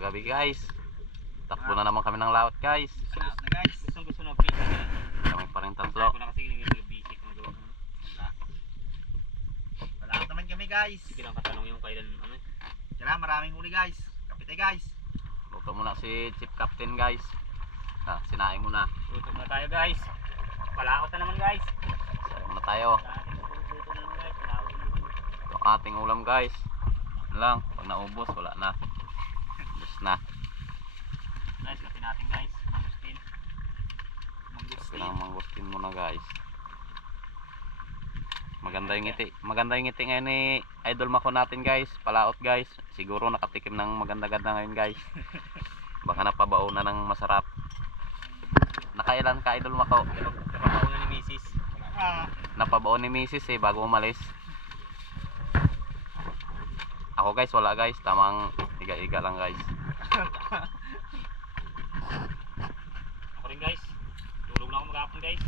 Mga gabi guys. Takbo na naman kami ng laot guys. Lahat na guys. Gusto na pizza. Kami pa rin tatlo. Ako na kasi nag-basic ng gawin. Lahat naman kami guys. Sige lang katanong yung kailan ano. Tira, maraming huli guys. Kapite guys. Luto muna si Chief Captain guys. Sinain muna. Luto na tayo guys. Palaot na naman guys. Sinain muna tayo. Luto na naman guys. Palaot na naman. Yung ating ulam guys. Yan lang. Pag naubos wala na. Ubos na. Guys, kapin natin guys. Mangustin. Pinamangustin muna guys. Maganda yung ngiti. Maganda yung ngiti ngayon ni Idol Mako natin guys. Palaot guys. Siguro nakatikim ng maganda-ganda ngayon guys. Baka napabao na ng masarap. Nakailan ka Idol Mako? Napabao na ni Mrs. Napabao ni Mrs. bago umalis. Ako guys wala guys. Tamang iga-iga lang guys. Ako rin guys. Tulog na ako mag-hapon guys.